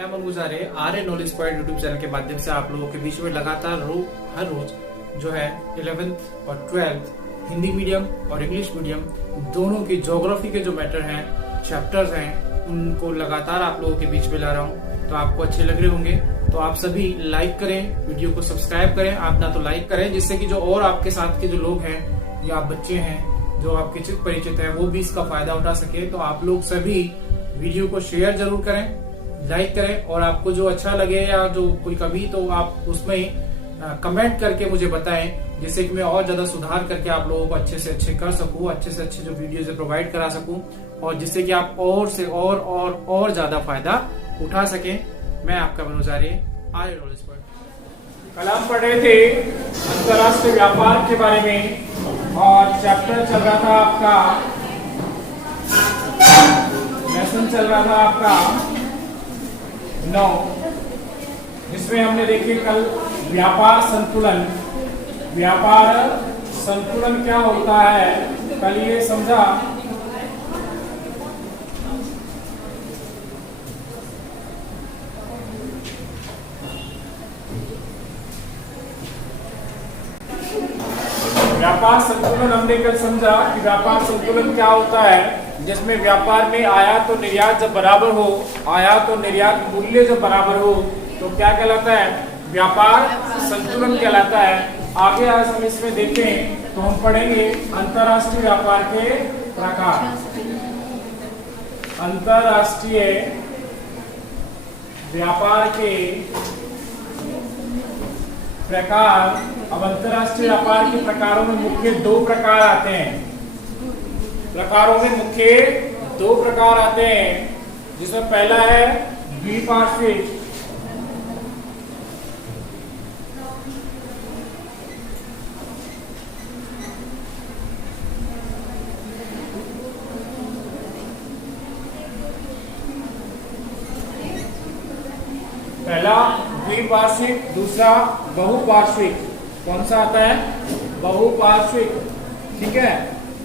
मैं अमन गुजारे आर्य knowledge point YouTube channel के माध्यम से आप लोगों के बीच में लगातार हर रोज जो है 11th और 12th हिंदी मीडियम और इंग्लिश मीडियम दोनों की ज्योग्राफी के जो मैटर हैं, चैप्टर्स हैं, उनको लगातार आप लोगों के बीच में ला रहा हूँ। तो आपको अच्छे लग रहे होंगे तो आप सभी लाइक करें, वीडियो को सब्सक्राइब करें। आप ना तो लाइक करें जिससे कि जो और आपके साथ के जो लोग हैं या बच्चे हैं जो आपके चित परिचित हैं वो भी इसका फायदा उठा सके। तो आप लोग सभी वीडियो को शेयर जरूर करें, लाइक करें, और आपको जो अच्छा लगे या जो कोई कमी तो आप उसमें कमेंट करके मुझे बताएं, जिससे कि मैं और ज्यादा सुधार करके आप लोगों को अच्छे से अच्छे कर सकूं, अच्छे से अच्छे जो वीडियोज प्रोवाइड करा सकूं, और जिससे कि आप और से और ज्यादा फायदा उठा सकें। मैं आपका मनोज आर्य, आर्य नॉलेज पॉइंट। कल हम पढ़ रहे थे अंतरराष्ट्रीय व्यापार के बारे में और चैप्टर चल रहा था आपका, लेसन चल रहा था आपका 9, जिसमें हमने देखे कल व्यापार संतुलन। व्यापार संतुलन क्या होता है कल ये समझा। व्यापार संतुलन हमने कल समझा कि व्यापार संतुलन क्या होता है, जिसमें व्यापार में आयात और निर्यात जब बराबर हो, आयात और निर्यात मूल्य जब बराबर हो तो क्या कहलाता है, व्यापार संतुलन कहलाता है। आगे आज हम इसमें देखें तो हम पढ़ेंगे अंतरराष्ट्रीय व्यापार के प्रकार। अंतरराष्ट्रीय व्यापार के प्रकार। अब अंतरराष्ट्रीय व्यापार के प्रकारों में मुख्य 2 प्रकार आते हैं। प्रकारों में मुख्य 2 प्रकार आते हैं, जिसमें पहला है द्विपार्श्विक। पहला द्विपार्श्विक, दूसरा बहुपार्श्विक। कौन सा आता है, बहुपार्श्विक। ठीक है,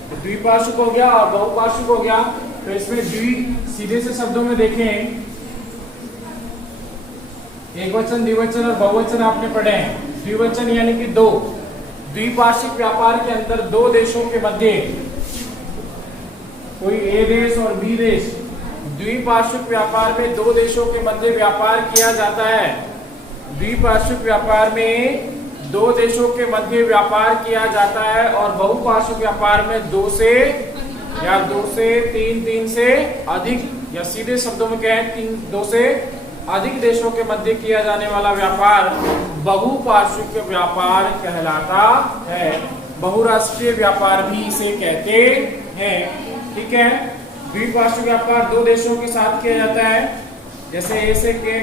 तो द्विपार्श्विक हो गया और बहुपार्श्विक हो गया। तो इसमें सीधे से शब्दों में देखें, एकवचन, द्विवचन और बहुवचन आपने पढ़े हैं। द्विवचन यानी कि 2। द्विपार्श्विक व्यापार के अंदर 2 देशों के मध्य, कोई ए देश और बी देश, द्विपार्श्विक व्यापार में 2 देशों के मध्य व्यापार किया जाता है। द्विपार्श्विक व्यापार में 2 देशों के मध्य व्यापार किया जाता है। और बहुपार्श्विक व्यापार में 2 से या 2 से 3 से अधिक, या सीधे शब्दों में कहें 2 से अधिक देशों के मध्य किया जाने वाला व्यापार बहुपार्श्विक व्यापार कहलाता है। बहुराष्ट्रीय व्यापार भी इसे कहते हैं। ठीक है, द्विपार्श्विक व्यापार 2 देशों के साथ किया जाता है, जैसे ए से के।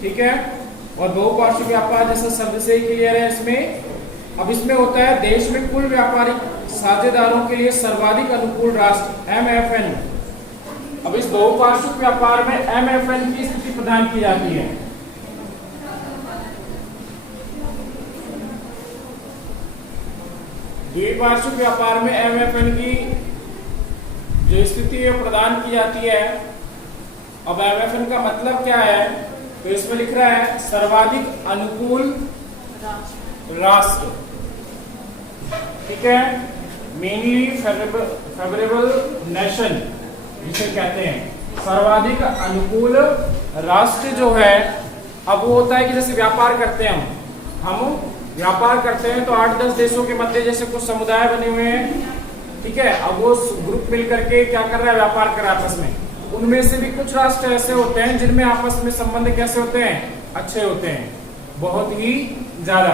ठीक है, और बहुपार्श्विक व्यापार जैसा शब्द से ही क्लियर है इसमें। अब इसमें होता है देश में कुल व्यापारिक साझेदारों के लिए सर्वाधिक अनुकूल राष्ट्र MFN। अब इस बहुपार्श्विक व्यापार में MFN की स्थिति प्रदान की जाती है। द्विपार्श्विक व्यापार में MFN की जो स्थिति है प्रदान की जाती है। अब MFN का मतलब क्या है, तो इसमें लिख रहा है सर्वाधिक अनुकूल राष्ट्र। ठीक है, मेनली फेवरेबल नेशन जिसे कहते हैं। सर्वाधिक अनुकूल राष्ट्र जो है, अब वो होता है कि जैसे व्यापार करते हैं हम व्यापार करते हैं तो 8-10 देशों के मध्य जैसे कुछ समुदाय बने हुए हैं। ठीक है, अब वो ग्रुप मिलकर के क्या कर रहा है, व्यापार कर रहा है आपस में। उनमें से भी कुछ राष्ट्र ऐसे होते हैं जिनमें आपस में संबंध कैसे होते हैं, अच्छे होते हैं, बहुत ही ज्यादा।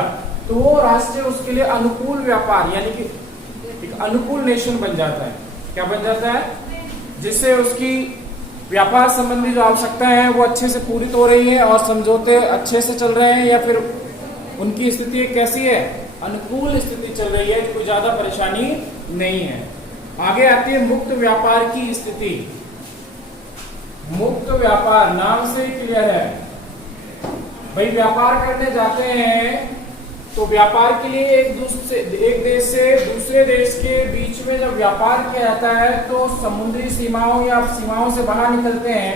तो वो राष्ट्र उसके लिए अनुकूल व्यापार यानी कि एक अनुकूल नेशन बन जाता है। क्या बन जाता है, जिससे उसकी व्यापार संबंधी जो आवश्यकताएं हैं वो अच्छे से पूरी हो रही है और समझौते अच्छे से चल रहे हैं, या फिर उनकी स्थिति कैसी है, अनुकूल स्थिति चल रही है, कोई ज्यादा परेशानी नहीं है। आगे आती है मुक्त व्यापार की स्थिति। मुक्त व्यापार नाम से क्लियर है भाई, व्यापार करने जाते हैं तो व्यापार के लिए एक देश से दूसरे देश के बीच में जब व्यापार किया जाता है तो समुद्री सीमाओं या सीमाओं से बाहर निकलते हैं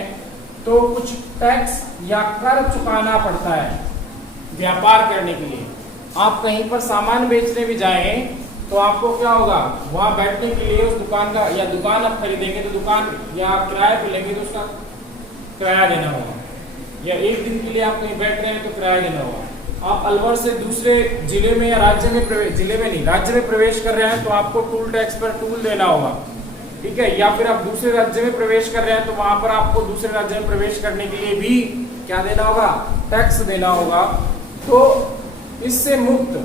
तो कुछ टैक्स या कर चुकाना पड़ता है व्यापार करने के लिए। आप कहीं पर सामान बेचने भी जाएं तो आपको क्या होगा, वहां बैठने के लिए उस दुकान का, या दुकान आप खरीदेंगे तो दुकान या किराए पे लेंगे तो उसका किराया देना होगा, या एक दिन के लिए आप कहीं बैठ रहे हैं तो किराया देना होगा। आप अलवर से दूसरे जिले में या राज्य में प्रवेश, जिले में नहीं राज्य में प्रवेश कर रहे हैं तो आपको टूल टैक्स पर टूल देना होगा, ठीक है। या फिर आप दूसरे राज्य में प्रवेश कर रहे हैं तो वहां पर आपको दूसरे राज्य में प्रवेश करने के लिए भी क्या देना होगा, टैक्स देना होगा। तो इससे मुक्त,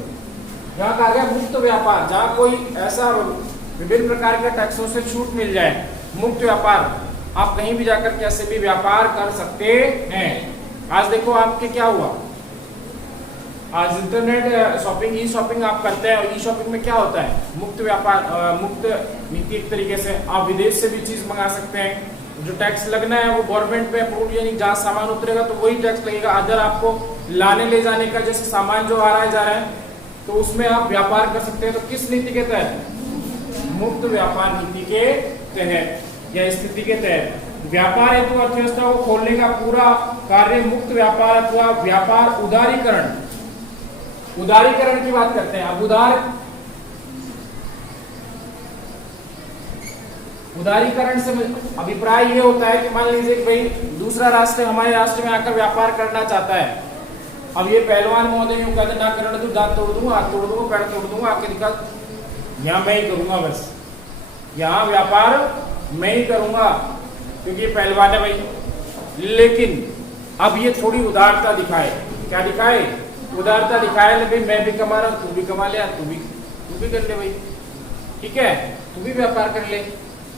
यहाँ कहा गया मुक्त व्यापार, जहाँ कोई ऐसा विभिन्न प्रकार के टैक्सों से छूट मिल जाए, मुक्त व्यापार, आप कहीं भी जाकर कैसे भी व्यापार कर सकते हैं। आज देखो आपके क्या हुआ, आज इंटरनेट शॉपिंग, ई शॉपिंग आप करते हैं, और ई शॉपिंग में क्या होता है, मुक्त व्यापार, मुक्त नीति। एक तरीके से आप विदेश से भी चीज मंगा सकते हैं, जो टैक्स लगना है वो गवर्नमेंट पे अप्रूव, यानी जहाँ सामान उतरेगा तो वही टैक्स लगेगा। अदर आपको लाने ले जाने का, जैसे सामान जो आ रहा है जा रहा है, तो उसमें आप व्यापार कर सकते हैं। तो किस नीति के तहत, मुक्त व्यापार नीति के तहत या स्थिति के तहत व्यापार हेतु अर्थव्यवस्था को खोलने का पूरा कार्य मुक्त व्यापार अथवा व्यापार उदारीकरण, उदारीकरण की बात करते हैं। अब उदारीकरण से अभिप्राय ये होता है कि मान लीजिए कि भाई दूसरा राष्ट्र हमारे राष्ट्र में आकर व्यापार करना चाहता है। अब ये पहलवान महोदय यूं कहते ना करने तो दांत तोड़ दूंगा, हाथ तोड़ दूंगा, पैर तोड़ दूंगा, आके दिखा यहाँ मैं ही करूंगा, बस यहाँ व्यापार मैं ही करूंगा क्योंकि ये पहलवान है भाई। लेकिन अब ये थोड़ी उदारता दिखाए, क्या दिखाए, उदारता दिखाए, भाई मैं भी कमा रहा हूं, तू भी कमा ले, तू भी कर ले भाई, ठीक है, तू भी व्यापार कर ले।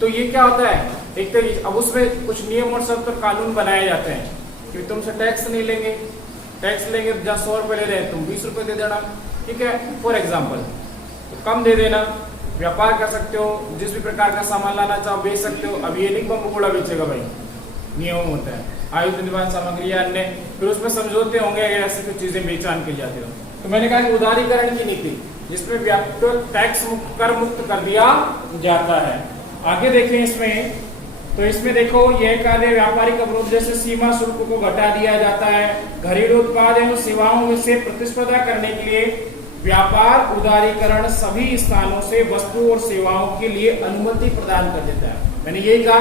तो ये क्या होता है, एक तरीके, अब उसमें कुछ नियम और शर्त और कानून बनाए जाते हैं कि तुमसे टैक्स नहीं लेंगे, टैक्स लेंगे जहाँ 100 रुपए ले रहे हैं तुम 20 रुपए दे देना, ठीक है, फॉर एग्जाम्पल, तो कम दे देना, व्यापार कर सकते हो, जिस भी प्रकार का सामान लाना चाहो बेच सकते हो। अब ये नहीं बम गोला बेचेगा भाई, नियम होता है, आयुध निर्माण सामग्री या अन्य, फिर उसमें समझौते होंगे अगर ऐसी कुछ चीजें बेचान की जाती हो। तो मैंने कहा कि उदारीकरण की नीति, जिसमें व्यापार टैक्स मुक्त, कर मुक्त कर दिया जाता है। आगे देखें इसमें, तो इसमें देखो यह कार्य व्यापारिक अवरोध जैसे सीमा शुल्क को घटा दिया जाता है। घरेलू उत्पाद एवं सेवाओं से प्रतिस्पर्धा करने के लिए व्यापार उदारीकरण सभी स्थानों से वस्तु और सेवाओं के लिए अनुमति प्रदान कर देता है। मैंने यही कहा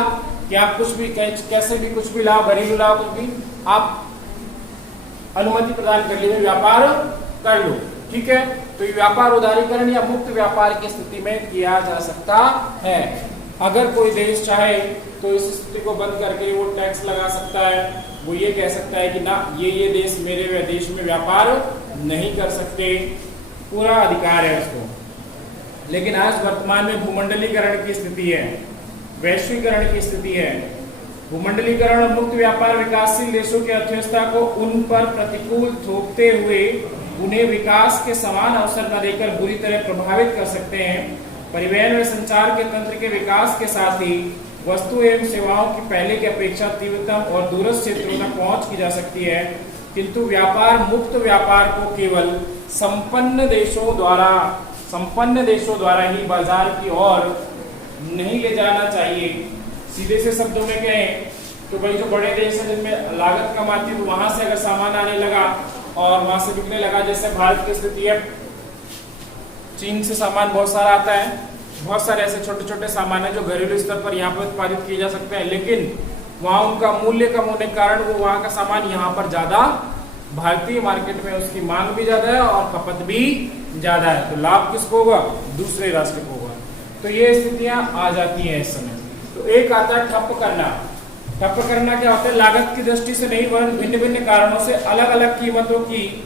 कि आप कुछ भी कैसे भी कुछ भी लाओ, घरेलू लाओ, कुछ भी आप अनुमति प्रदान कर लिए, व्यापार कर लो, ठीक है। तो ये व्यापार उदारीकरण या मुक्त व्यापार की स्थिति में किया जा सकता है। अगर कोई देश चाहे तो इस स्थिति को बंद करके वो टैक्स लगा सकता है, वो ये कह सकता है कि ना ये देश मेरे देश में व्यापार नहीं कर सकते, पूरा अधिकार है उसको। लेकिन आज वर्तमान में भूमंडलीकरण की स्थिति है, वैश्वीकरण की स्थिति है। भूमंडलीकरण और मुक्त व्यापार विकासशील देशों की अर्थव्यवस्था को उन पर प्रतिकूल थोपते हुए उन्हें विकास के समान अवसर न देकर बुरी तरह प्रभावित कर सकते हैं। परिवहन व संचार के तंत्र के विकास के साथ ही वस्तु एवं सेवाओं की पहले की अपेक्षा तीव्रतम और दूरस्थ क्षेत्रों तक पहुंच की जा सकती है, किंतु व्यापार मुक्त व्यापार को केवल संपन्न देशों द्वारा ही बाजार की ओर नहीं ले जाना चाहिए। सीधे से शब्दों में कहें तो भाई जो बड़े देश हैं जिनमें लागत कम आती है, वहां से अगर सामान आने लगा और वहां से बिकने लगा, जैसे भारत की स्थिति है, चीन से सामान बहुत सारा आता है, बहुत सारे ऐसे छोटे छोटे सामान है जो घरेलू स्तर पर यहाँ पर उत्पादित किए जा सकते हैं, लेकिन वहाँ उनका मूल्य कम होने के कारण वो वहाँ का सामान यहाँ पर ज्यादा, भारतीय मार्केट में उसकी मांग भी ज्यादा है और खपत भी ज्यादा है, तो लाभ किसको होगा, दूसरे राष्ट्र को होगा। तो ये स्थितियां आ जाती हैं इस समय। तो एक आता है ठप्प करना। ठप्प करना क्या होता है, लागत की दृष्टि से नहीं वरन भिन्न भिन्न कारणों से अलग अलग कीमतों की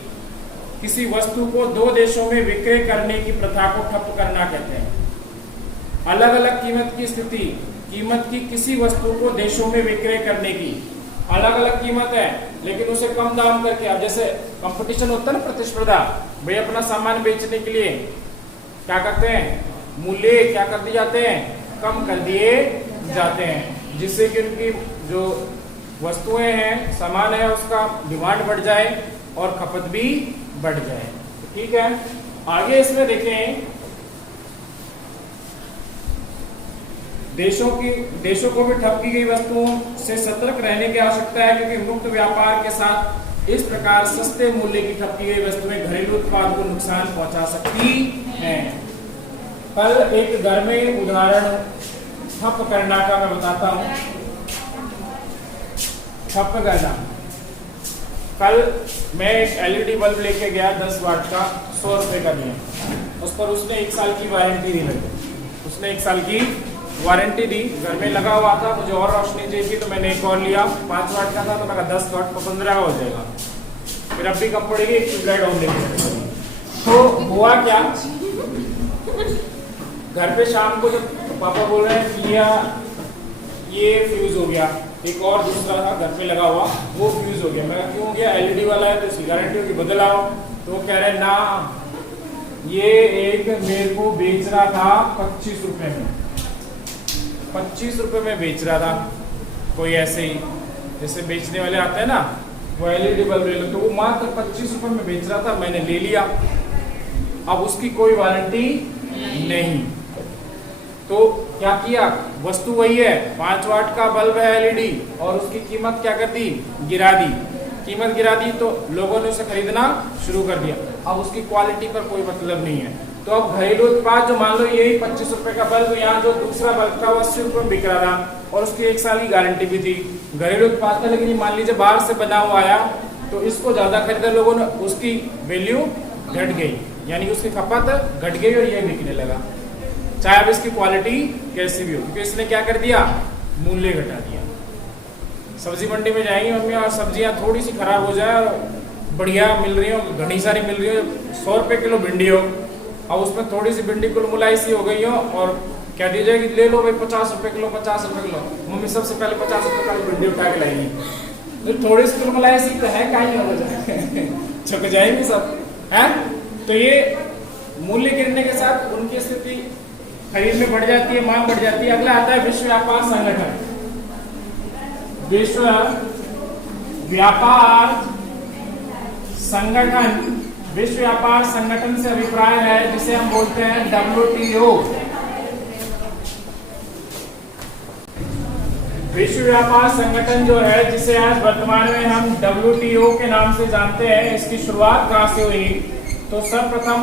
किसी वस्तु को दो देशों में विक्रय करने की प्रथा को ठप्प करना कहते हैं। अलग अलग कीमत की स्थिति, कीमत की किसी वस्तु को देशों में विक्रय करने की अलग अलग कीमत है, लेकिन उसे कम दाम करके, अब जैसे कंपटीशन होता है ना, प्रतिस्पर्धा, भाई अपना सामान बेचने के लिए क्या करते हैं, मूल्य क्या कर दिए जाते हैं, कम कर दिए जाते हैं, जिससे कि उनकी जो वस्तुएं हैं, सामान है, उसका डिमांड बढ़ जाए और खपत भी बढ़ जाए। ठीक है, आगे इसमें देखें देशों को भी ठप की गई वस्तुओं से सतर्क रहने की आवश्यकता है, क्योंकि मुक्त व्यापार के साथ इस प्रकार सस्ते मूल्य की ठप की गई वस्तुएं घरेलू उत्पाद को नुकसान पहुंचा सकती हैं। कल एक घर में उदाहरण ठप करना का मैं बताता हूं। ठप करना, कल मैं एक एलईडी बल्ब लेके गया 10 वाट का, 100 रुपए का दिया, उस पर उसने 1 साल की वारंटी दी। उसने 1 साल की वारंटी दी, घर में लगा हुआ था, मुझे और रोशनी चाहिए तो मैंने एक और लिया, 5 वाट का था तो मैं कहा 10 वाट को 15 हो जाएगा, फिर अब भी कम पड़ेगी, एक ट्यूबलाइट और लेके। तो हुआ क्या, घर पे शाम को जब पापा बोल रहे हैं कि ये फ्यूज हो गया, एक और दूसरा था घर पे लगा हुआ, वो फ्यूज हो गया। मैं क्यों हो गया, एलईडी वाला है तो इसकी गारंटी होगी, बदलाओ। तो वो कह रहे ना, ये एक मेरे को बेच रहा था 25 रुपए में, 25 रुपए में बेच रहा था। कोई ऐसे ही जैसे बेचने वाले आते हैं ना, वो एलईडी बल्ब ले लो, तो वो मात्र 25 रुपए में बेच रहा था, मैंने ले लिया। अब उसकी कोई वारंटी नहीं, तो क्या किया, वस्तु वही है, 5 वाट का बल्ब है एलईडी, और उसकी कीमत क्या कर दी, गिरा दी। कीमत गिरा दी तो लोगों ने उसे खरीदना शुरू कर दिया। अब उसकी क्वालिटी पर कोई मतलब नहीं है। तो अब घरेलू उत्पाद जो मान लो यही 25 रुपए का बल्ब, यहाँ जो दूसरा बल्ब था वो 80 रुपए में बिक रहा था, और उसकी 1 साल की गारंटी भी थी घरेलू उत्पाद का, लेकिन मान लीजिए बाहर से बना हुआ आया तो इसको ज्यादा खरीदा लोगों ने, उसकी वैल्यू घट गई, यानी उसकी खपत घट गई और ये बिकने लगा, चाहे अब इसकी क्वालिटी कैसी भी हो, क्योंकि इसने क्या कर दिया, मूल्य घटा दिया। सब्जी मंडी में जाएंगी मम्मी और सब्जियां थोड़ी सी खराब हो जाए, बढ़िया मिल रही हो, घनी सारी मिल रही हो, 100 रुपए किलो भिंडी हो, अब उसमें थोड़ी सी भिंडी कुलमुलाई सी हो गई हो, और क्या दी जाएगी, ले लो भाई 50 रुपए किलो, 50 रुपए किलो। मम्मी सबसे पहले 50 रुपए का भिंडी उठा के लाएगी, तो थोड़ी सी कुलमुलाई सी तो है, कहीं हो जाए छक जाएंगी सब है। तो ये मूल्य गिरने के साथ उनकी स्थिति खरीद में बढ़ जाती है, मांग बढ़ जाती है। अगला आता है विश्व व्यापार संगठन। विश्व व्यापार संगठन, विश्व व्यापार संगठन से अभिप्राय है जिसे हम बोलते हैं WTO। विश्व व्यापार संगठन जो है, जिसे आज वर्तमान में हम WTO के नाम से जानते हैं, इसकी शुरुआत कहां से हुई, तो सर्वप्रथम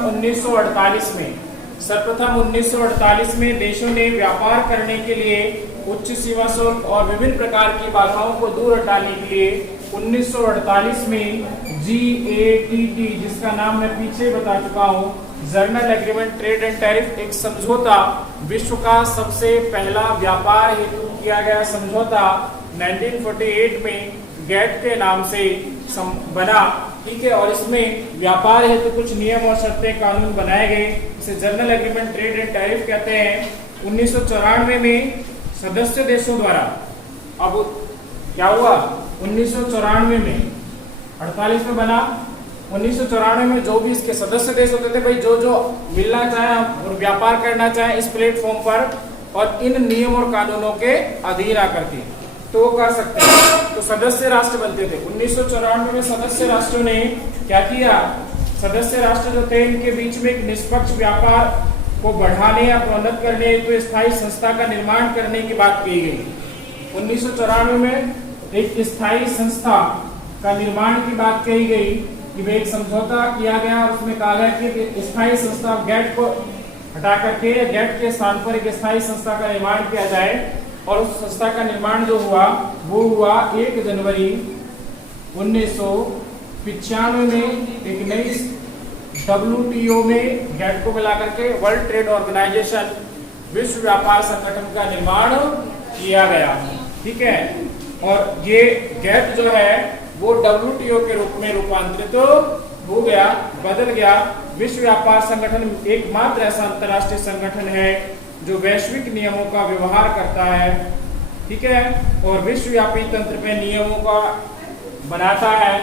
1948 में देशों ने व्यापार करने के लिए उच्च सीमा शुल्क और विभिन्न प्रकार की बाधाओं को दूर हटाने के लिए 1948 में GATT, जिसका नाम मैं पीछे बता चुका हूं, journal agreement trade and tariff, एक समझौता, विश्व का सबसे पहला व्यापार हेतु किया गया समझौता 1948 में गैट के नाम से बना, ठीक है। और इसमें व्यापार हेतु कुछ नियम और शर्तें, कानून बनाए गए, इसे journal agreement trade and tariff कहते हैं। 1994 में सदस्य देशों द्वारा, अब क्या हुआ, 1994 में, 48 में बना, 1994 में जो भी इसके सदस्य देश होते थे, भाई जो मिलना चाहे और व्यापार करना चाहे इस प्लेटफॉर्म पर और इन नियम और कानूनों के अधीन आकर के, तो वो कर सकते हैं, तो सदस्य राष्ट्र बनते थे। 1994 में सदस्य राष्ट्रों ने क्या किया, सदस्य राष्ट्र जो थे इनके बीच में एक निष्पक्ष व्यापार को बढ़ाने या प्रोन्नत करने हेतु स्थायी संस्था का निर्माण करने की बात की गई। 1994 में एक स्थायी संस्था का निर्माण की बात कही गई कि वे एक समझौता किया गया और उसमें कहा गया कि स्थायी संस्था गैट को हटा करके गैट के स्थान पर एक स्थायी संस्था का निर्माण किया जाए। और उस संस्था का निर्माण जो हुआ वो हुआ 1 जनवरी 1995 में एक नई WTO में गैट को मिलाकर के वर्ल्ड ट्रेड ऑर्गेनाइजेशन, विश्व व्यापार संगठन का निर्माण किया गया, ठीक है। और ये गैट जो है वो WTO के रूप में रूपांतरित हो गया, बदल गया। विश्व व्यापार संगठन एकमात्र ऐसा अंतर्राष्ट्रीय संगठन है जो वैश्विक नियमों का व्यवहार करता है, ठीक है, और विश्वव्यापी तंत्र पे नियमों का बनाता है,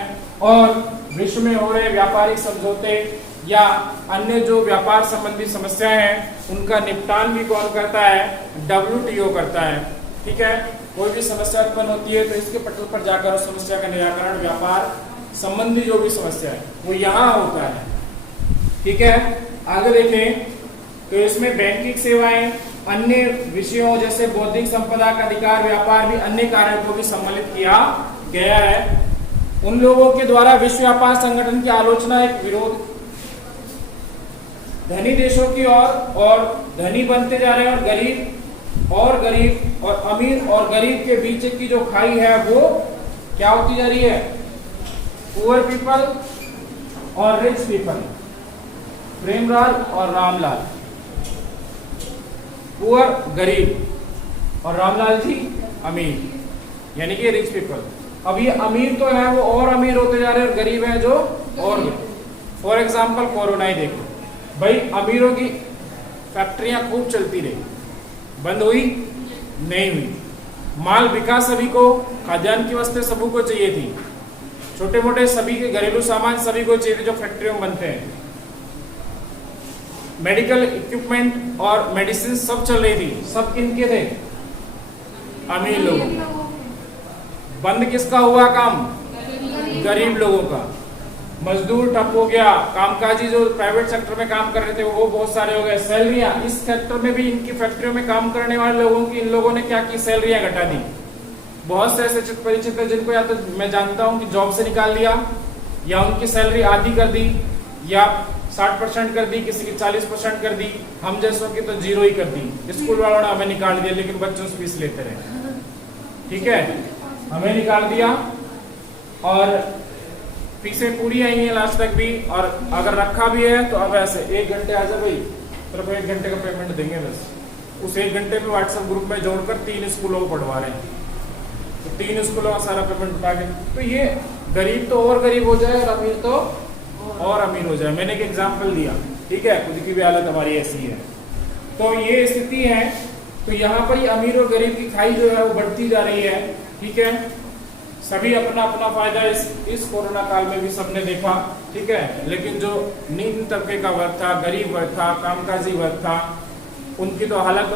और विश्व में हो रहे व्यापारिक समझौते या अन्य जो व्यापार संबंधी समस्याएं हैं उनका निपटान भी कौन करता है, WTO करता है, ठीक है। कोई भी समस्या उत्पन्न होती है तो इसके पटल पर जाकर उस समस्या का निराकरण, व्यापार संबंधी जो भी समस्या है वो यहाँ होता है, ठीक है। आगे देखें तो इसमें बैंकिंग सेवाएं, अन्य विषयों जैसे बौद्धिक संपदा का अधिकार, व्यापार भी अन्य कार्यों को भी सम्मिलित किया गया है। उन लोगों के द्वारा विश्व व्यापार संगठन की आलोचना एक विरोध धनी देशों की और धनी बनते जा रहे हैं और गरीब और अमीर और गरीब के बीच की जो खाई है वो क्या होती जा रही है, पुअर पीपल और रिच पीपल। प्रेमलाल और रामलाल, पुअर गरीब और रामलाल जी अमीर, यानी कि रिच पीपल। अब ये अमीर तो है वो और अमीर होते जा रहे हैं और गरीब है जो और। फॉर एग्जाम्पल कोरोना ही देखो भाई, अमीरों की फैक्ट्रियां खूब चलती रही, बंद हुई नहीं हुई, माल बिका सभी को, खाद्यान्न की वस्तुएं सभी को चाहिए थी, छोटे मोटे सभी के घरेलू सामान सभी को चाहिए थे जो फैक्ट्रियों में बनते हैं, मेडिकल इक्विपमेंट और मेडिसिन सब चल रही थी, सब किनके थे, अमीर लोगों। बंद किसका हुआ काम, गरीब लोगों का। मजदूर ठप हो गया, कामकाजी जो प्राइवेट सेक्टर में काम कर रहे थे वो बहुत सारे हो गए। सैलरियां, इस सेक्टर में भी इनकी फैक्ट्रियों में काम करने वाले लोगों की इन लोगों ने क्या की, सैलरियां घटा दी। बहुत से ऐसे चित परिचित है जिनको या तो मैं जानता हूं कि जॉब से निकाल दिया, या उनकी सैलरी आधी कर दी, या 60% कर दी, किसी की 40% कर दी, हम जैसों की तो 0 ही कर दी। स्कूल वालों ने हमें निकाल दिया लेकिन बच्चों से फीस लेते रहे, ठीक है, हमें निकाल दिया और फीसें पूरी आई हैं लास्ट तक भी। और अगर रखा भी है तो अब ऐसे 1 घंटे आ जाए भाई, सिर्फ 1 घंटे का पेमेंट देंगे बस। उस 1 घंटे में व्हाट्सएप ग्रुप में जोड़कर 3 स्कूलों को पढ़वा रहे हैं, तो 3 स्कूलों का सारा पेमेंट उठा के, तो ये गरीब तो और गरीब हो जाए और अमीर तो और अमीर हो जाए। मैंने एक एग्जाम्पल दिया, ठीक है, खुद की भी हालत हमारी ऐसी है। तो ये स्थिति है। तो यहाँ पर ये अमीर और गरीब की खाई जो है वो बढ़ती जा रही है, ठीक है। सभी अपना अपना फायदा इस कोरोना काल में भी सबने देखा, ठीक है। लेकिन जो निम्न तबके का वर्ग था, गरीब वर्ग था, कामकाजी वर्ग था, उनकी तो हालत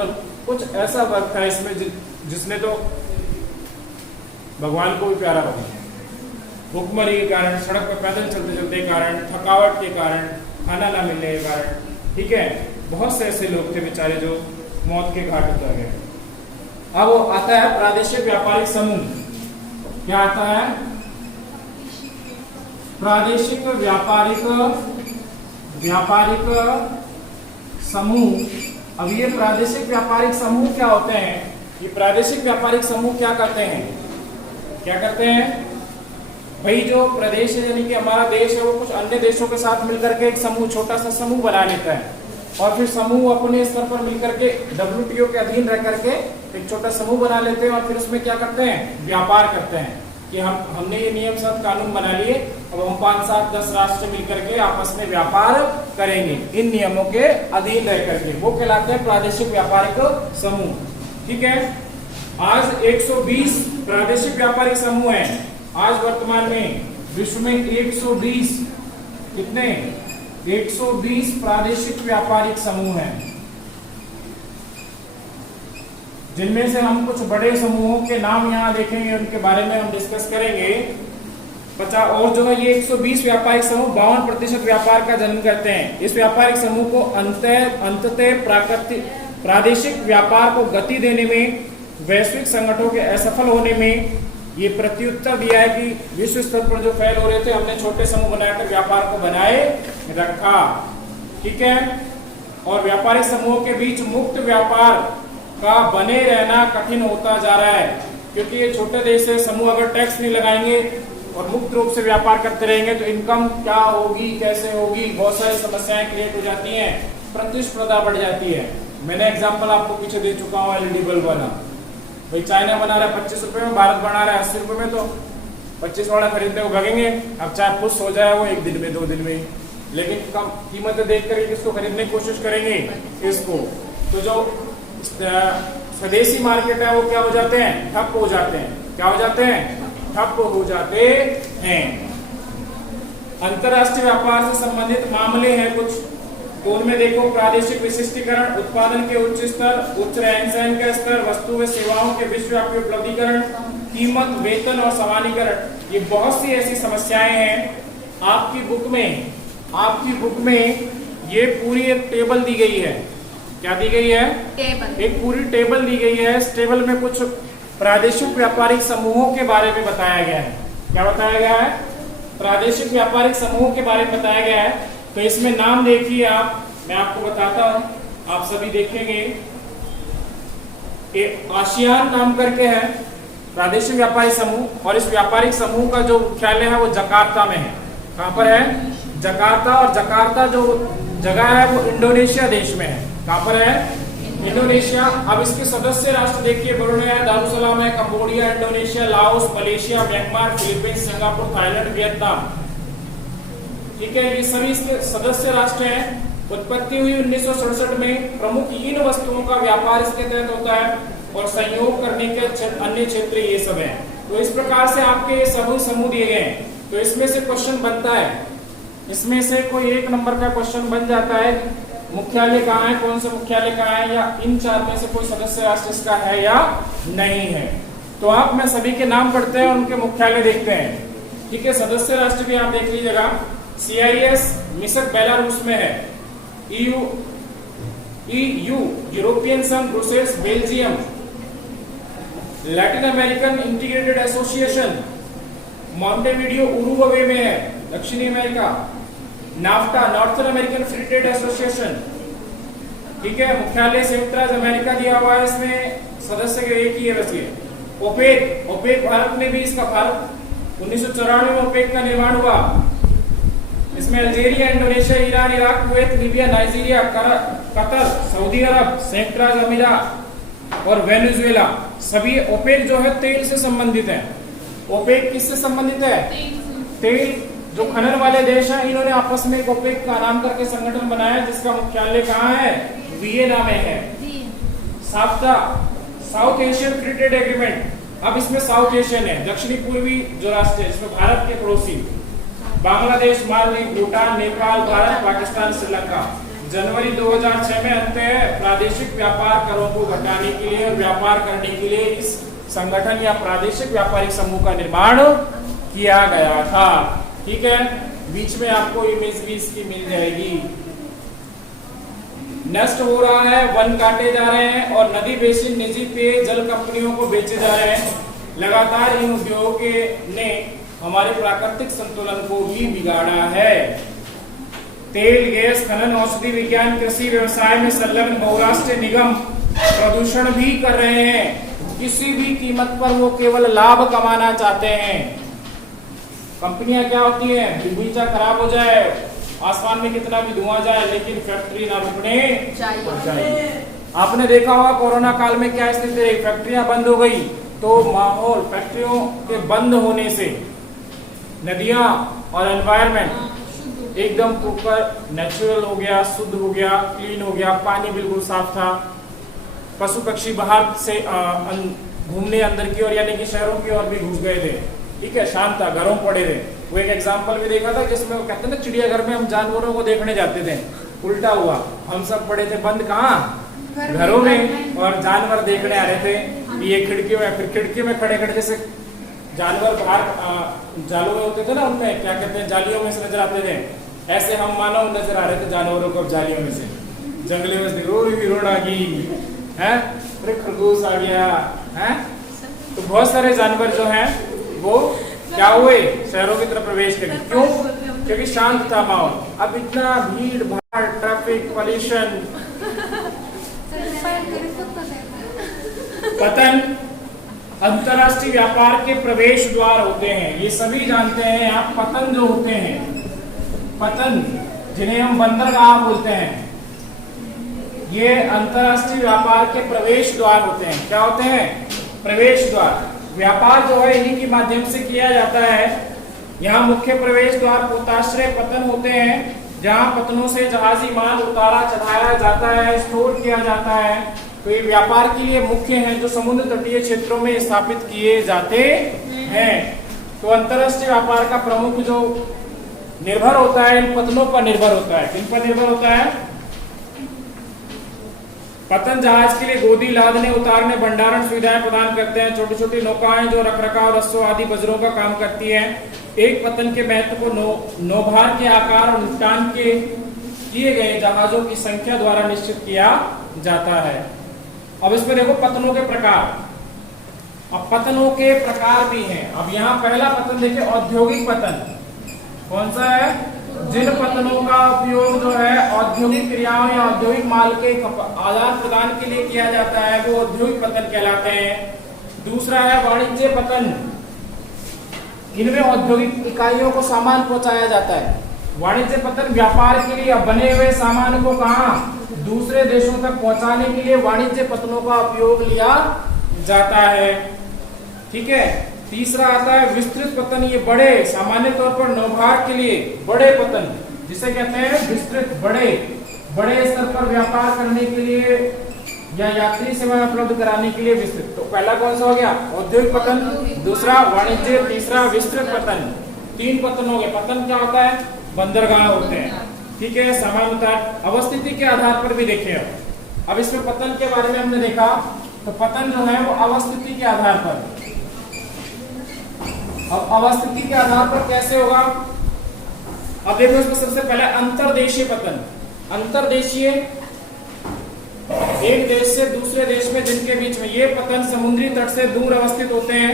कुछ ऐसा वर्ग था इसमें जिसने तो भगवान को भी प्यारा बना, भूखमरी के कारण, सड़क पर पैदल चलते चलते कारण, थकावट के कारण, खाना ना मिलने के कारण, ठीक है, बहुत से ऐसे लोग थे बेचारे जो मौत के घाट उतर गए। अब आता है प्रादेशिक व्यापारिक समूह। क्या आता है, प्रादेशिक व्यापारिक समूह। अब ये प्रादेशिक व्यापारिक समूह क्या होते हैं, ये प्रादेशिक व्यापारिक समूह क्या करते हैं भाई, जो प्रदेश है यानी कि हमारा देश है वो कुछ अन्य देशों के साथ मिलकर के एक समूह, छोटा सा समूह बना लेता है और फिर समूह अपने स्तर पर मिलकर के WTO के अधीन रह करके एक छोटा समूह बना लेते हैं और फिर उसमें क्या करते हैं, व्यापार करते हैं कि हमने ये नियम साथ कानून बना लिए, अब हम 5, 7, 10 राष्ट्र मिलकर के आपस में व्यापार करेंगे इन नियमों के अधीन रह करके, वो कहलाते हैं प्रादेशिक व्यापारिक समूह, ठीक है। आज 120 प्रादेशिक व्यापारिक समूह हैं। आज वर्तमान में विश्व में 120 कितने, 120 प्रादेशिक व्यापारिक समूह हैं, जिनमें से हम कुछ बड़े समूहों के नाम यहाँ देखेंगे, उनके बारे में हम डिस्कस करेंगे। 50 और जो है ये 120 व्यापारिक समूह 52% व्यापार का जन्म करते हैं। इस व्यापारिक समूह को अंततः प्रादेशिक व्यापार को गति देने में, वैश्विक संगठनों के असफल होने में ये प्रत्युत्तर दिया है कि विश्व स्तर पर जो फैल हो रहे थे, हमने छोटे समूह बनाकर व्यापार को बनाए रखा, ठीक है। और व्यापारिक समूहों के बीच मुक्त व्यापार का बने रहना कठिन होता जा रहा है, क्योंकि ये छोटे देश है, समूह अगर टैक्स नहीं लगाएंगे और मुक्त रूप से व्यापार करते रहेंगे तो इनकम क्या होगी, कैसे होगी, बहुत सारी समस्याएं क्रिएट हो जाती हैं, प्रतिस्पर्धा बढ़ जाती है। मैंने एग्जांपल आपको पीछे दे चुका हूँ LED बल्ब वाला। भाई चाइना बना रहा है 25 रुपए में, भारत बना रहा है 80 रुपए में, तो 25 वाला खरीदने को भागेंगे। अब चाहे खुश हो जाए वो 1 दिन में 2 दिन में, लेकिन कम कीमत देख कर किसको खरीदने की कोशिश करेंगे, इसको। तो जो स्वदेशी मार्केट है वो क्या हो जाते हैं, ठप हो जाते हैं। क्या हो जाते हैं, ठप हो जाते हैं। अंतरराष्ट्रीय व्यापार से संबंधित मामले हैं कुछ, तो उनमें देखो प्रादेशिक विशिष्टीकरण, उत्पादन के उच्च स्तर, उच्च रहन सहन का स्तर, वस्तु व सेवाओं के विश्वव्यापी उपलब्धिकरण, कीमत, वेतन और समानीकरण, ये बहुत सी ऐसी समस्याएं हैं। आपकी बुक में ये पूरी एक टेबल दी गई है, क्या दी गई है? टेबल। एक पूरी टेबल दी गई है। इस टेबल में कुछ प्रादेशिक व्यापारिक समूहों के बारे में बताया गया है। क्या बताया गया है? प्रादेशिक व्यापारिक समूहों के बारे में बताया गया है। तो इसमें नाम देखिए आप, मैं आपको बताता हूं, आप सभी देखेंगे। आसियान नाम करके है प्रादेशिक व्यापारिक समूह, और इस व्यापारिक समूह का जो मुख्यालय है वो जकार्ता में है। कहां पर है? जकार्ता। और जकार्ता जो जगह है वो इंडोनेशिया देश में है। कहां पर है? इंडोनेशिया। अब इसके सदस्य राष्ट्र देखिए, ब्रुनेई है, दारुसलाम है, Cambodia, Indonesia, Laos, Malaysia, Myanmar, Philippines, Singapore, Thailand, Vietnam. ठीक है, ये सभी इसके सदस्य राष्ट्र हैं। उत्पत्ति हुई 1967 में। प्रमुख इन वस्तुओं का व्यापार इसके तहत होता है और संयोग करने के अन्य क्षेत्र ये सब हैं। तो इस प्रकार से आपके ये सभी समूह दिए गए हैं। तो इसमें से क्वेश्चन बनता है, इसमें से कोई एक नंबर का क्वेश्चन बन जाता है, मुख्यालय कहाँ है, कौन सा मुख्यालय कहाँ है, या इन चार में से कोई सदस्य राष्ट्र इसका है या नहीं है। तो आप मैं सभी के नाम पढ़ते हैं और उनके मुख्यालय देखते हैं। ठीक है, सदस्य राष्ट्र भी आप देख लीजिएगा। CIS मिस्र बेलारूस में है। EU यूरोपियन संघ Brussels Belgium. Latin American Integrated Association Montevideo Uruguay में है, दक्षिणी America. NAFTA Northern American Free Trade Association. ठीक है, मुख्यालय संयुक्त राज्य अमेरिका दिया हुआ है, इसमें सदस्य के एक ही है वैसे। ओपेक भारत में भी इसका भारत 1994 में ओपेक का निर्माण हुआ। इसमें Algeria, Indonesia, Iran, Iraq, Kuwait, Libya, Nigeria, Qatar, Saudi Arab, संयुक्त राज्य अमीरात और वेनेजुएला सभी ओपेक जो है तेल से संबंधित है। ओपेक किससे संबंधित है? तेल। जो खनन वाले देश हैं इन्होंने आपस में एक ओपेक का नाम करके संगठन बनाया, जिसका मुख्यालय कहाँ है? वियना में है। SAFTA south Asian free trade agreement. अब इसमें साउथ एशियन है, दक्षिणी पूर्वी जो राष्ट्र है, इसमें भारत के पड़ोसी बांग्लादेश, मालदीव, भूटान, नेपाल, भारत, पाकिस्तान, श्रीलंका। जनवरी 2006 में अंततः प्रादेशिक व्यापार करों को घटाने के लिए, व्यापार करने के लिए इस संगठन या प्रादेशिक व्यापारिक समूह का निर्माण किया गया था। ठीक है, बीच में आपको इमेज भी इसकी मिल जाएगी। नष्ट हो रहा है, वन काटे जा रहे हैं और नदी बेसिन निजी पेय जल कंपनियों को बेचे जा रहे हैं। लगातार इन उद्योगों ने हमारे प्राकृतिक संतुलन को भी बिगाड़ा है। तेल, गैस, खनन, औषधि विज्ञान, कृषि व्यवसाय में संलग्न बहुराष्ट्रीय निगम प्रदूषण भी कर रहे हैं। किसी भी कीमत पर वो केवल लाभ कमाना चाहते हैं। कंपनियां क्या होती हैं? बगीचा खराब हो जाए, आसमान में कितना भी धुआं जाए, लेकिन फैक्ट्री ना रुकने चाहिए। आपने देखा होगा कोरोना काल में क्या स्थिति रही, फैक्ट्रियां बंद हो गई तो माहौल, फैक्ट्रियों के बंद होने से नदियां और एनवायरनमेंट एकदम प्रॉपर नेचुरल हो गया, शुद्ध हो गया, क्लीन हो गया, पानी बिल्कुल साफ था। पशु पक्षी बाहर से घूमने अंदर की ओर यानी कि शहरों की ओर भी घुस गए थे। ठीक है, शांत था, घरों पड़े थे। वो एक एग्जाम्पल भी देखा था जिसमें वो कहते हैं ना, चिड़ियाघर में हम जानवरों को देखने जाते थे, उल्टा हुआ, हम सब पड़े थे बंद कहाँ? घरों में, और जानवर देखने आ रहे थे ये खिड़कियों में। फिर खिड़की में खड़े खड़े जैसे जानवर बाहर जालों में होते थे ना, उनमें क्या कहते हैं, जालियों में से नजर आते थे, ऐसे हम मानव नजर आ रहे थे जानवरों को जालियों में से। जंगली में हिरण आ गई है, खरगोश आ गया है। तो बहुत सारे जानवर जो हैं वो क्या हुए, शहरों की तरफ प्रवेश कर। क्यों? क्योंकि शांत था माहौल। अब इतना भीड़ भाड़, ट्रैफिक, पॉल्यूशन, पतन अंतरराष्ट्रीय व्यापार के प्रवेश द्वार होते हैं, ये सभी जानते हैं आप। पतन जो होते हैं, पतन जिन्हें हम बंदरगाह बोलते हैं, ये अंतरराष्ट्रीय व्यापार के प्रवेश द्वार होते हैं। क्या होते हैं? प्रवेश द्वार। व्यापार जो है इन्हीं के माध्यम से किया जाता है। यहाँ मुख्य प्रवेश द्वार पोताश्रय पतन होते हैं, जहाँ पतनों से जहाजी माल उतारा चढ़ाया जाता है, स्टोर किया जाता है। तो ये व्यापार के लिए मुख्य हैं, जो समुद्र तटीय क्षेत्रों में स्थापित किए जाते हैं। तो अंतरराष्ट्रीय व्यापार का प्रमुख जो निर्भर होता है, इन पतनों पर निर्भर होता है। किन पर निर्भर होता है? पतन जहाज के लिए गोदी लादने, उतारने, भंडारण सुविधाएं प्रदान करते हैं। छोटी छोटी नौकाएं जो रखरखाव, रस्सों आदि बजरों का काम करती हैं। एक पतन के महत्व को नौभार के आकार और निपटान के किए गए जहाजों की संख्या द्वारा निश्चित किया जाता है। अब इसमें देखो पतनों के प्रकार। अब पतनों के प्रकार भी हैं। अब यहाँ पहला पतन देखिए औद्योगिक पतन। कौन सा है? जिन पतनों का उपयोग जो है औद्योगिक क्रियाओं या औद्योगिक माल के आदान प्रदान के लिए किया जाता है वो औद्योगिक पतन कहलाते हैं। दूसरा है वाणिज्य पतन। इनमें औद्योगिक इकाइयों को सामान पहुंचाया जाता है। वाणिज्य पतन व्यापार के लिए बने हुए सामान को कहां दूसरे देशों तक पहुंचाने के लिए वाणिज्य पतनों का उपयोग लिया जाता है। ठीक है। तीसरा आता है विस्तृत पतन। ये बड़े सामान्य तौर पर नौभार के लिए बड़े पतन जिसे कहते हैं विस्तृत, बड़े स्तर पर व्यापार करने के लिए या यात्री सेवा उपलब्ध कराने के लिए विस्तृत। तो पहला कौन सा हो गया? औद्योगिक पतन, दूसरा वाणिज्य, तीसरा विस्तृत पतन। 3 पतन हो गए। पतन क्या होता है? बंदरगाह होते हैं। ठीक है। सामान्यतः अवस्थिति के आधार पर भी देखे। अब इसमें पतन के बारे में हमने देखा तो पतन जो है वो अवस्थिति के आधार पर। अब अवस्थिति के आधार पर कैसे होगा? अब देखो इसमें सबसे पहले अंतर्देशीय पतन। अंतर्देशीय एक देश से दूसरे देश में जिनके बीच में ये पतन समुद्री तट से दूर अवस्थित होते हैं।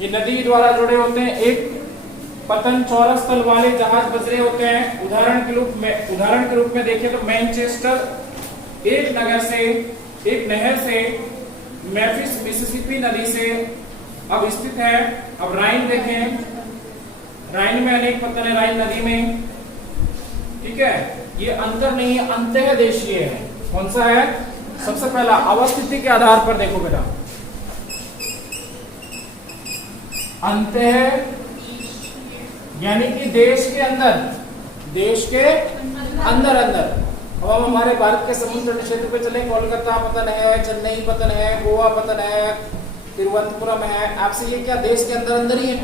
ये नदी द्वारा जुड़े होते हैं। एक पतन चौरस तल वाले जहाज बजरे होते हैं। उदाहरण के रूप में देखें तो मैनचेस्टर एक नहर से मेम्फिस मिसिसिपी नदी से अब स्थित है। अब राइन देखें, राइन में अनेक पतन है राइन नदी में। ठीक है। ये अंतर नहीं है, अंतःदेशीय है। कौन सा है? सबसे पहला अवस्थिति के आधार पर देखो बेटा, अंतः यानी कि देश के अंदर। अब हम हमारे भारत के समुद्र क्षेत्र पे चले, कोलकाता पतन है, चेन्नई पतन है, गोवा पतन है, तिरुवनंतपुरम है। आपसे ये क्या देश के अंदर ही है?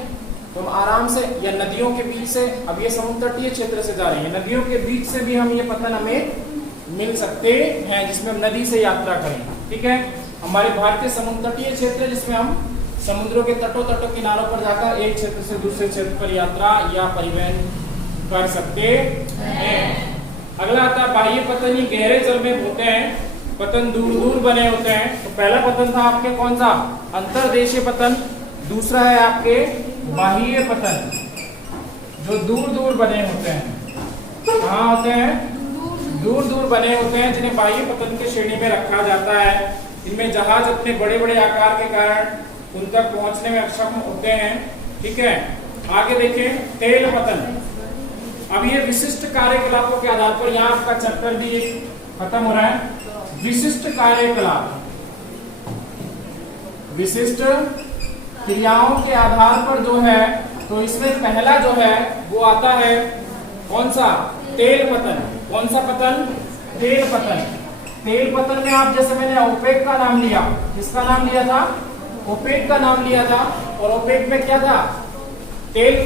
तो हम आराम से, या नदियों के बीच से, अब ये समुद्र तटीय क्षेत्र से जा रहे हैं, नदियों के बीच से भी हम ये पतन हमें मिल सकते हैं जिसमें हम नदी से यात्रा करें। ठीक है। हमारे भारतीय समुद्र तटीय क्षेत्र जिसमें हम समुद्रों के तटों किनारों पर जाकर एक क्षेत्र से दूसरे क्षेत्र पर यात्रा या परिवहन कर सकते हैं। अगला आता है बाह्य पतन। ये गहरे जल में होते हैं। पतन दूर बने होते हैं। तो पहला पतन था आपके कौन सा? अंतर्देशीय पतन। दूसरा है आपके बाह्य पतन जो दूर बने होते हैं। कहाँ होते हैं? दूर बने होते हैं जिन्हें बाह्य पतन के श्रेणी में रखा जाता है। इनमें जहाज अपने बड़े आकार के कारण उन तक पहुंचने में अक्षम होते हैं। ठीक है। आगे देखें तेल पतन। अब ये विशिष्ट कार्यकलापों के आधार पर, यहाँ आपका चैप्टर भी खत्म हो रहा है। विशिष्ट कार्यकलाप, विशिष्ट क्रियाओं के आधार पर जो है, तो इसमें पहला जो है वो आता है कौन सा? तेल पतन। कौन सा पतन? तेल पतन। तेल पतन में आप जैसे मैंने ओपेक का नाम लिया, किसका नाम लिया था? ओपेक का नाम लिया था। और ओपेक में क्या था? तेल।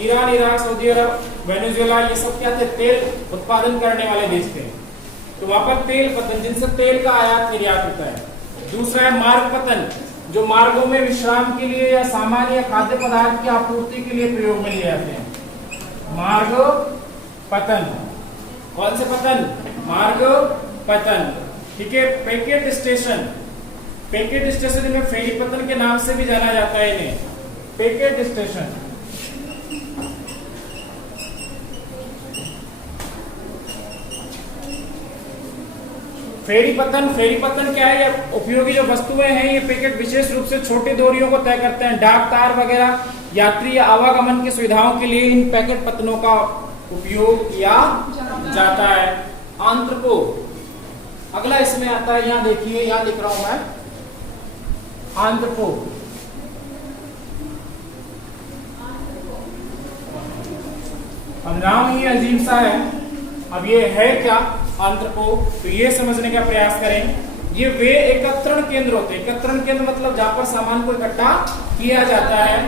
ईरान, इराक, सऊदी अरब, वेनेजुएला, ये सब क्या थे? तेल उत्पादन करने वाले देश थे। तो वहां पर तेल पतन, जिनसे तेल का आयात निर्यात होता है। दूसरा है मार्ग पतन, जो मार्गों में विश्राम के लिए या सामान्य खाद्य पदार्थ की आपूर्ति के लिए प्रयोग में लिए जाते हैं। मार्ग पतन। कौन से पतन? मार्ग पतन। ठीक है। Packet station. पैकेट स्टेशन में फेरी पतन के नाम से भी जाना जाता है इन्हें। Packet station. फेरी पतन क्या है? ये उपयोगी जो वस्तुएं हैं, ये पैकेट विशेष रूप से छोटी दूरियों को तय करते हैं। डाक तार वगैरह यात्री या आवागमन की सुविधाओं के लिए इन पैकेट पतनों का उपयोग किया जाता है। आंत्रपो अगला इसमें आता है। यहाँ देखिए, यहाँ लिख रहा हूं मैं आंत्रपो। अब नाम ही अजीब सा है। अब ये है क्या आंत्रपो? तो ये समझने का प्रयास करें। ये वे एकत्रण केंद्र होते हैं। एकत्रण केंद्र मतलब जहां पर सामान को इकट्ठा किया जाता है,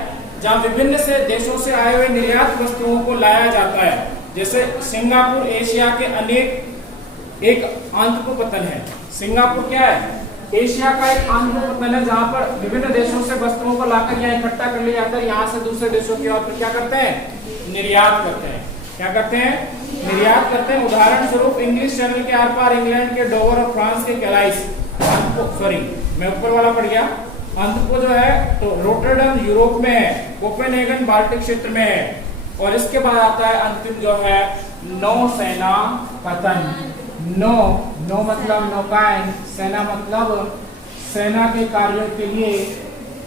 जहां विभिन्न से देशों से आए हुए निर्यात वस्तुओं को लाया जाता है। जैसे सिंगापुर एशिया के अनेक एक आंत्रपो पतन है। सिंगापुर क्या है? एशिया का एक आंत्रपो पतन है जहां पर विभिन्न देशों से वस्तुओं को लाकर यहाँ इकट्ठा कर लिया जाता है। यहाँ से दूसरे देशों की ओर क्या करते हैं? निर्यात करते हैं। क्या करते हैं? निर्यात करते हैं। उदाहरण स्वरूप इंग्लिश चैनल के आर पार इंग्लैंड के डोवर और फ्रांस के कैलाइस, सॉरी मैं ऊपर वाला पढ़ गया, अंतको जो है तो रोटरडम यूरोप में है, कोपेनहेगन बाल्टिक क्षेत्र में है। और इसके बाद आता है अंतिम जो है नौसेना पतन। नौ मतलब नौकाएं, सेना मतलब सेना के कार्यों के लिए,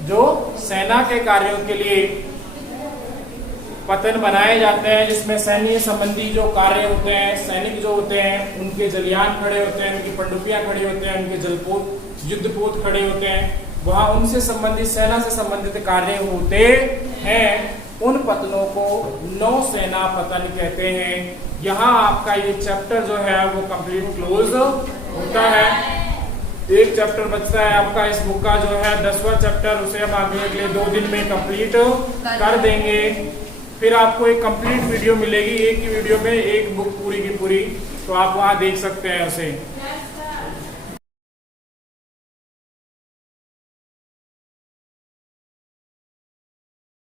जो सेना के कार्यों के लिए पतन बनाए जाते हैं, जिसमें सैन्य संबंधी जो कार्य होते हैं, सैनिक जो होते हैं उनके जलयान खड़े होते हैं, उनकी पनडुब्बियां खड़ी होते हैं, उनके जलपोत युद्धपोत खड़े होते हैं, वहां उनसे संबंधित सेना से संबंधित कार्य होते हैं, उन पतनों को नौसेना पतन कहते हैं। यहाँ आपका ये चैप्टर जो है वो कंप्लीट क्लोज होता है। एक चैप्टर बचता है आपका इस बुक का जो है 10वां चैप्टर, उसे हम अगले 2 दिन में कंप्लीट कर देंगे। फिर आपको एक कंप्लीट वीडियो मिलेगी, एक ही वीडियो में एक बुक पूरी की पूरी, तो आप वहां देख सकते हैं उसे।